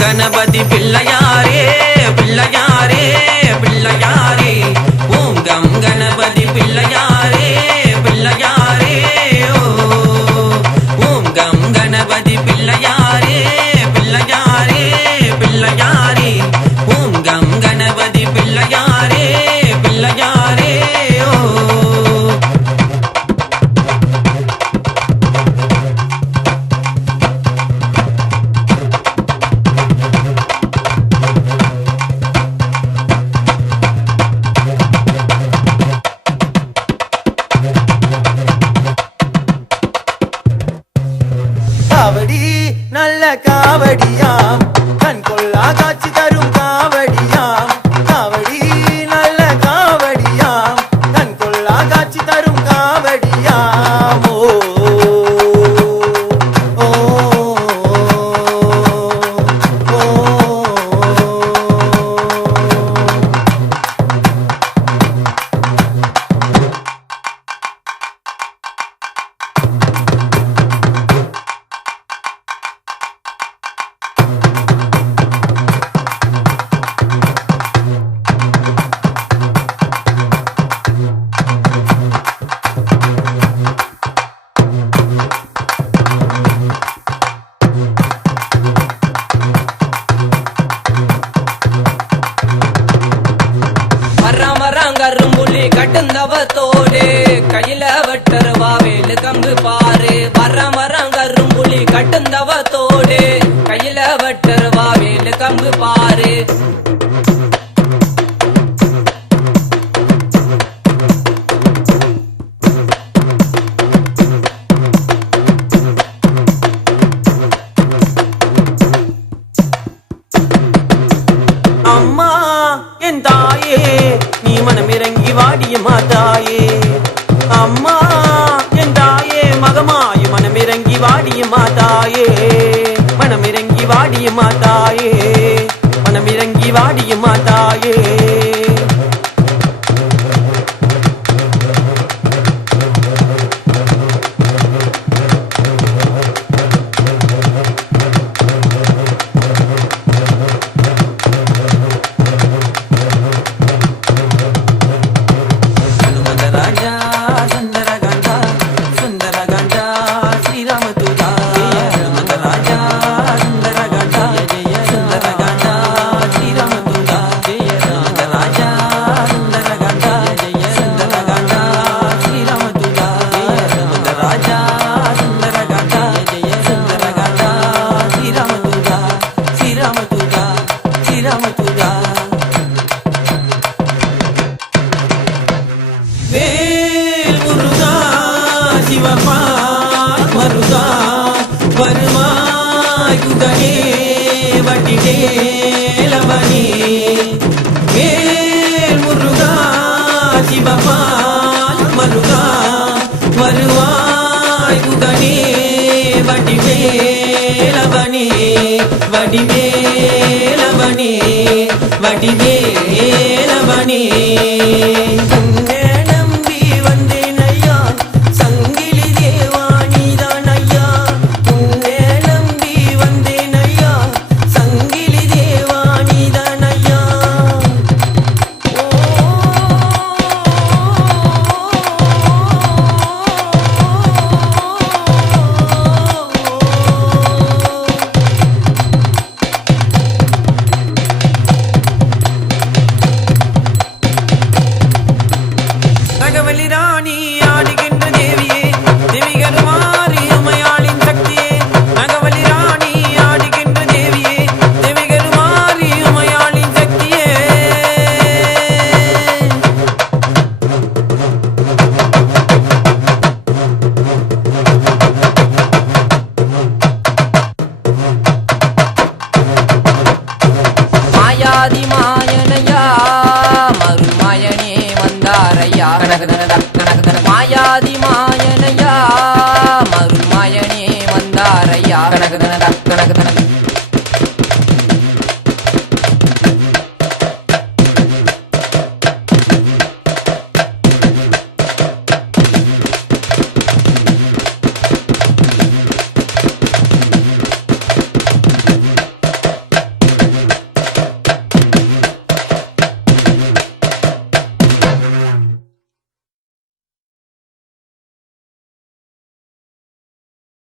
गणपति पिल्लयारे पिल्लयारे पिल्लयारे ओम गम गणपति पिल्लयारे पिल्लयारे ओम गम गणपति पिल्लयारे पिल्लयारे पिल्लयारे ओम गम गणपति पिल्लयारे पिल्लयारे நல்ல காவடியாம் கண் கொள்ளா காட்சி தரும் காவடியாம் காவடி நல்ல காவடியாம் கண் கொள்ளா காட்சி தரும் காவடியாம் ஓ கரும்புலி கட்டுந்தவத்தோடு கையில வெட்டருவா வேலு கம்பு பாரு வர மரம் கரும்புலி கட்டுந்தவத்தோடு கையில வெட்டருவா வேலு கம்பு பாரு அம்மா என் தாயே நீ மனமிறங்கி வாடிய மாதாயே அம்மா என் தாயே மகமாய மனமிறங்கி வாடிய மாதாயே மனமிறங்கி வாடிய மாதாயே மனமிறங்கி வாடிய மாதாயே மருகா வருமாய் குகனே வட்டிவேலவனே வேல் முருகா சிவபால் மருகா வருவாய் குகனே வடிவேலவனே வடிவேலவனே வடிவேலவனே மாயாதிமாயனையா மறுமாயனே வந்தாரையா கனகதன மாயாதிமாய